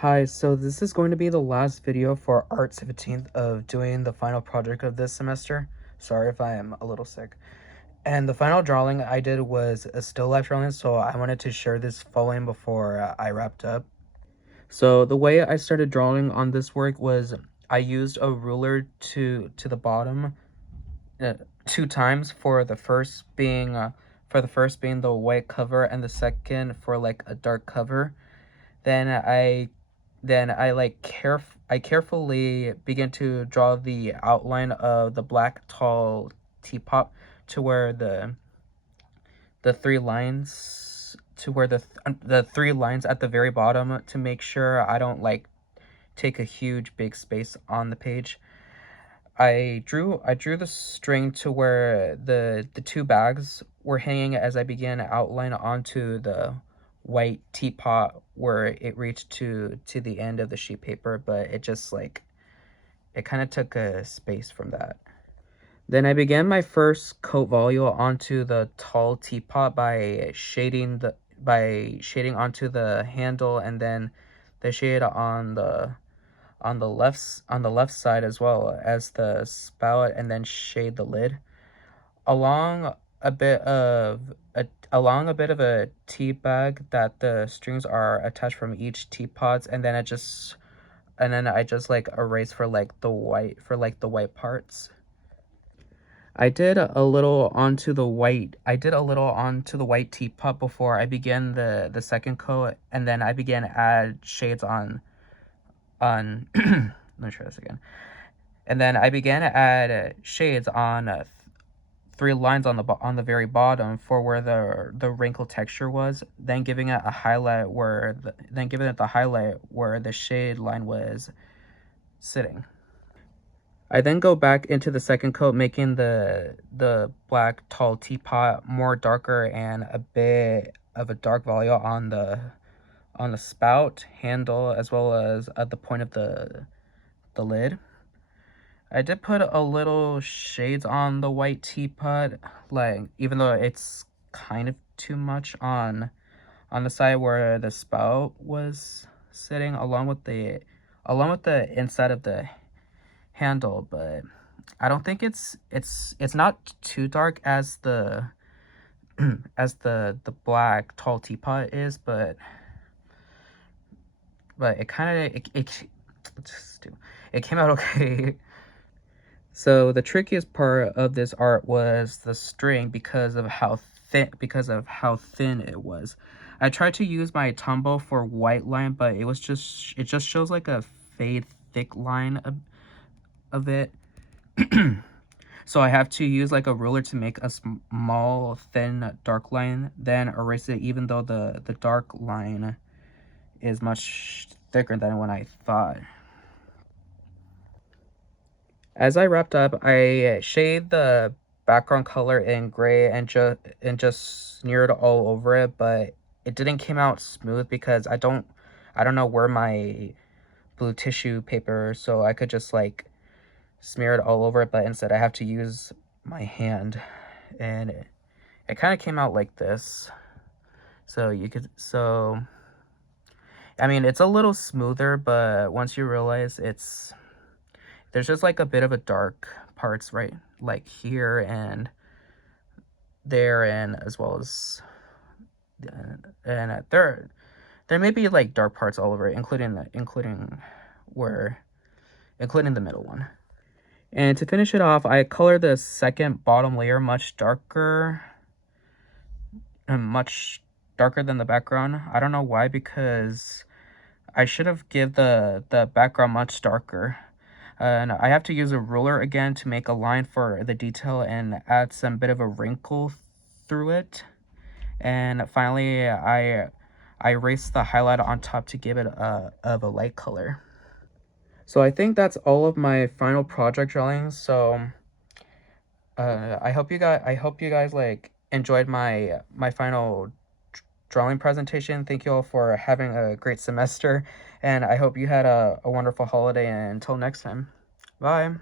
Hi, so this is going to be the last video for Art 17th of doing the final project of this semester. Sorry if I am a little sick. And the final drawing I did was a still life drawing, so I wanted to share this following before I wrapped up. So the way I started drawing on this work was I used a ruler to the bottom 2 times for the first being the white cover and the second for like a dark cover. Then I carefully begin to draw the outline of the black tall teapot to where the three lines to where the 3 lines at the very bottom, to make sure I don't like take a huge big space on the page. I drew the string to where the 2 bags were hanging as I began to outline onto the white teapot where it reached to the end of the sheet paper, but it just like it kind of took a space from that. Then I began my first coat volute onto the tall teapot by shading onto the handle, and then the shade on the left side as well as the spout, and then shade the lid along a bit of a tea bag that the strings are attached from each teapot, and then I just like erase for like the white parts. I did a little onto the white teapot before I began the second coat, and then I began to add shades on let me try this again. And then I began to add shades on 3 lines on the very bottom for where the wrinkle texture was, then giving it a highlight where the shade line was sitting. I then go back into the second coat, making the black tall teapot more darker and a bit of a dark volute on the spout, handle, as well as at the point of the lid. I did put a little shades on the white teapot, like even though it's kind of too much on the side where the spout was sitting, along with the inside of the handle, but I don't think it's not too dark as the as the black tall teapot is, but it kind of it came out okay. So the trickiest part of this art was the string because of how thin it was. I tried to use my Tombow for white line, but it just shows like a fade thick line of it. So I have to use like a ruler to make a small thin dark line, then erase it, even though the dark line is much thicker than when I thought. As I wrapped up, I shaded the background color in gray and just smeared all over it, but it didn't come out smooth because I don't know where my blue tissue paper, so I could just like smear it all over it, but instead I have to use my hand, and it kind of came out like this. So I mean, it's a little smoother, but once you realize there's just like a bit of a dark parts right like here and there, and as well as and there may be like dark parts all over it, including the middle one. And to finish it off, I colored the second bottom layer much darker than the background. I don't know why, because I should have give the background much darker. And I have to use a ruler again to make a line for the detail and add some bit of a wrinkle through it. And finally, I erased the highlight on top to give it a light color. So I think that's all of my final project drawings. So I hope you guys like enjoyed my final drawing presentation. Thank you all for having a great semester, and I hope you had a wonderful holiday, and until next time, bye.